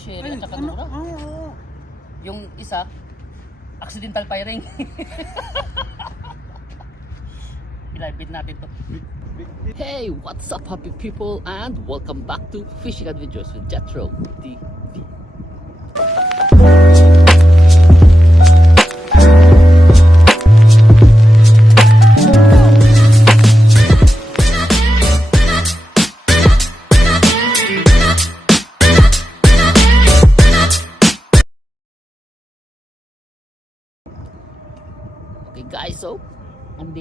Sherry at saka ano? Nora. Ay, oo. Yung isa, accidental firing. Ilapit natin to. Hey, what's up happy people and welcome back to Fishing Adventures with Jetro TV.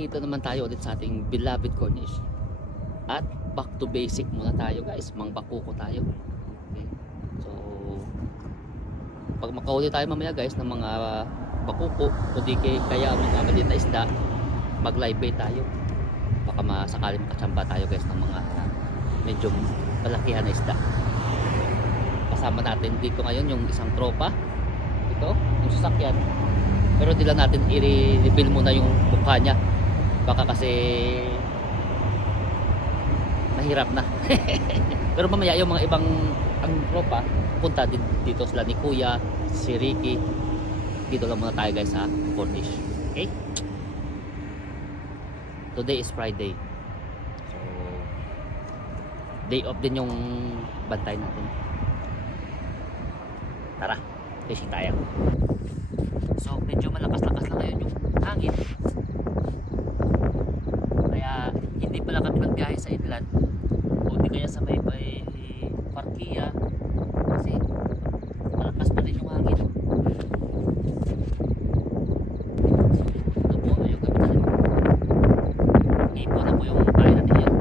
Andito naman tayo ulit sa ating beloved Cornish. At back to basic muna tayo guys, mangbakuko tayo. Okay. So pag makahuli tayo mamaya guys ng mga bakuko o di kay kaya mga maliit na isda, mag live bait tayo. Baka masakali makachamba tayo guys ng mga medyo malakihan na isda. Kasama natin dito ngayon yung isang tropa. Ito, yung sasakyan pero di lang natin i-reveal muna yung mukha niya baka kasi mahirap na. Pero mamaya yung mga ibang ang tropa punta dito sila ni Kuya si Ricky. Dito lang muna tayo guys sa Cornish. Okay? Today is Friday. So day off din yung bantay natin. Tara fishing tayo. So medyo malakas-lakas lang ngayon yung hangin. Kaya hindi pala kami nagbiyahe sa inland. O di kaya sa may may Parkia. Kasi malakas pa rin yung hangin. Ito po yung gabi natin. Ipo na po yung kain natin yan.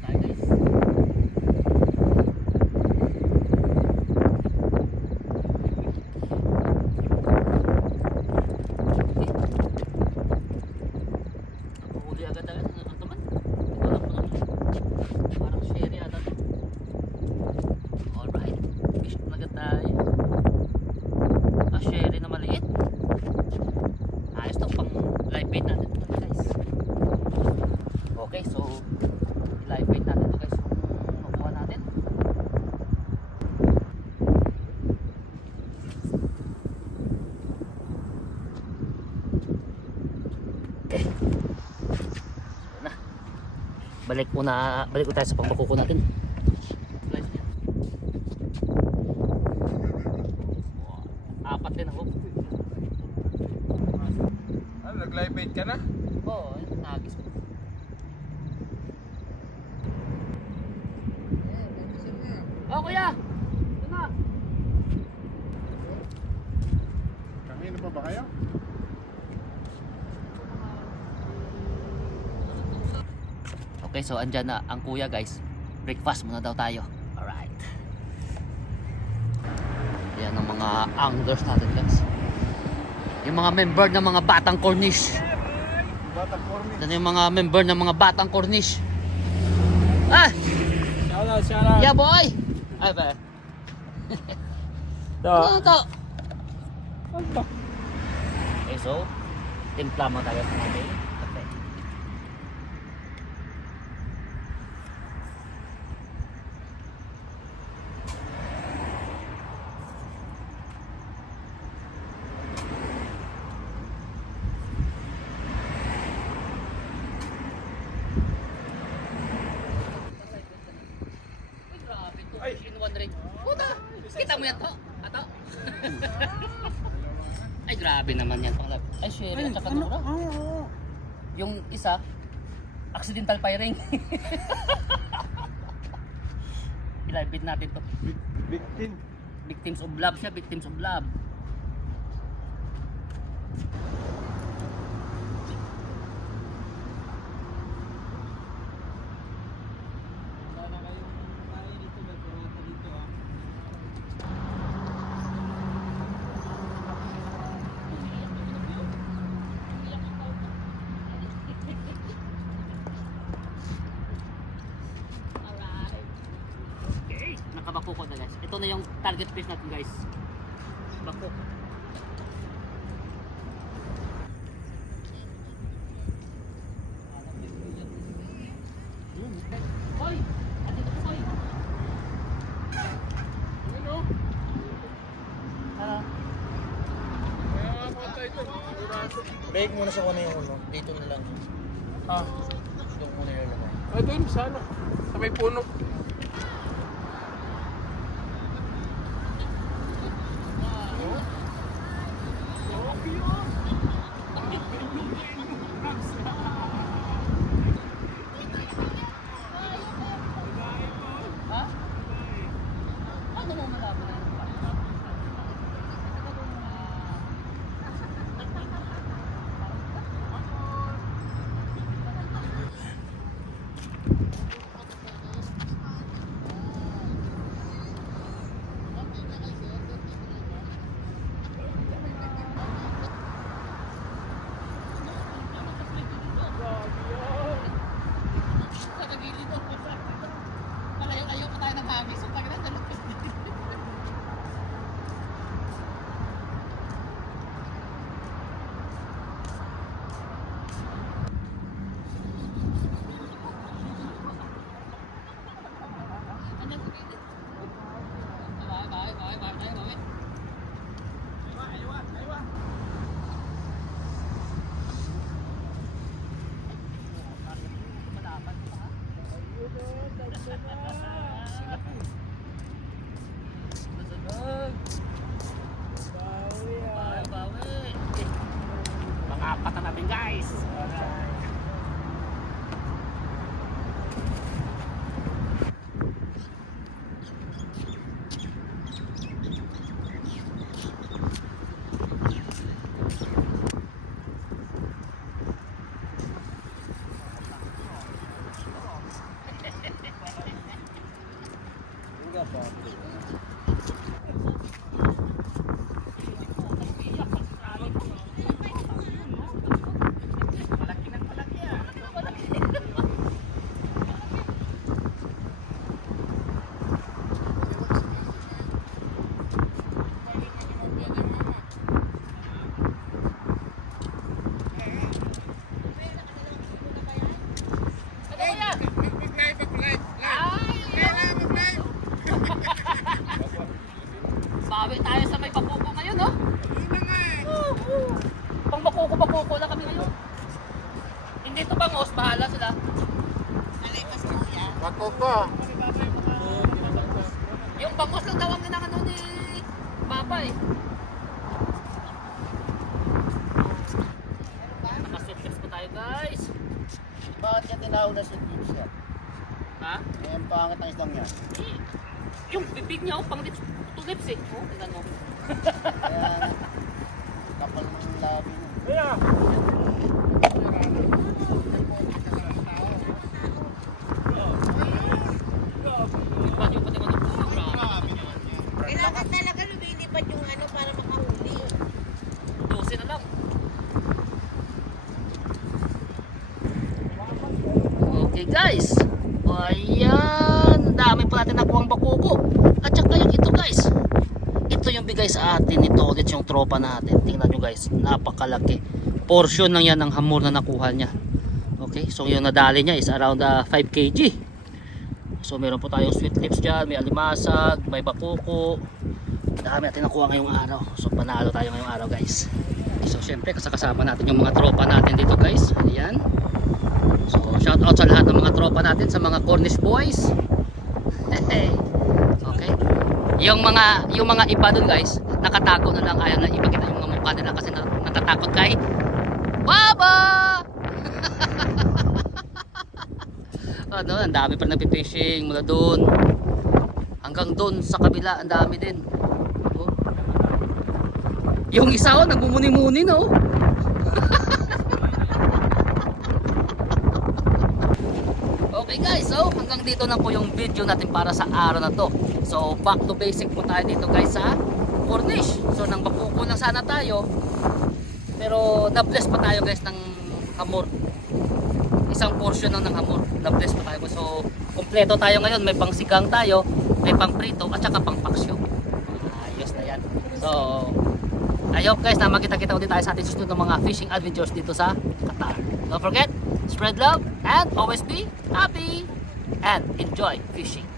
Tayo guys. Ako huli agad agad ano naman? Ito lang po naman. Parang sherry ata to. Alright. Fish na agad tayo. Ah, sherry na maliit. Ayos to pang live bait natin to guys. Okay, so live bait natin to guys yung nakuha natin. Okay. So na. Balik muna, balik ko tayo sa pangbakuko natin. Slice niya. Wow. Apat din ako. Ano, nag-live bait ka na? Oo, oh, nagis ko. Oh, kuya! Ito na! Kanina pa ba kayo? Okay, so andyan na ang kuya guys. Breakfast muna daw tayo. Alright. Yan ang mga anglers natin guys. Yung mga member ng mga Batang Cornish. Bata Corny. Yan yung mga member ng mga Batang Cornish. Ah! Shout out, shout out. Yeah boy! Ay ba? Ano to? Okay, so timpla mo tayo sa natin. 200. Puta! Kita mo yan to? Ato? Ay, grabe naman yan. Panglab. Ay, Sherry at saka Dora. Ano? Ay, oo. Yung isa, accidental firing. Ilabit natin to. Victim. Victims of love siya. Victims of love. ito na yung target fish natin guys bako hmm. Hoy! Ati ko hoy! Ano? Tara. Oh. Ah, patay ito. Break muna sa kuna ano yung ulo. Dito na lang. Ah. Doon muna yung ulo. Ay, doon sana. Sa may puno. Ang pangit ng isdang yan. Eh, yung bibig niya, oh, pang lips, to lips eh. Oh, tingnan mo. Kaya, kapal ng labi niya. Kaya. Lipad yung pati ko ng grabe. Kailangan talaga lumilipad yung ano para makahuli. 12 na lang. Okay guys. Ayan. Dami pa natin nakuha ang. At saka yung ito guys. Ito yung bigay sa atin ito ulit yung tropa natin. Tingnan nyo guys. Napakalaki. Portion lang yan ng hamor na nakuha niya. Okay. So yung nadali niya is around uh, 5 kg. So meron po tayong sweet lips dyan. May alimasag. May bakuko. Dami natin nakuha ngayong araw. So panalo tayo ngayong araw guys. So syempre kasama natin yung mga tropa natin dito guys. Ayan. So shout out sa lahat ng mga tropa natin sa mga Cornish boys. Okay. Yung mga yung mga iba dun guys, nakatago na lang ayaw na ipakita yung mga mukha nila kasi na, natatakot kay Baba! ano, ang dami pa nagpi-fishing mula doon hanggang doon sa kabila, ang dami din. Oh. Yung isa oh, nagmumuni-muni no. Okay guys, so hanggang dito na po yung video natin para sa araw na to. So back to basic po tayo dito guys sa Cornish. So nang bakuko lang sana tayo. Pero na-bless pa tayo guys ng hamor. Isang portion lang ng hamor. Na-bless pa tayo. So kompleto tayo ngayon. May pang sigang tayo, may pang prito at saka pang paksyo. Ayos na yan. So I hope guys na makita-kita ulit tayo sa ating susunod ng mga fishing adventures dito sa Qatar. Don't forget, spread love and always be happy and enjoy fishing.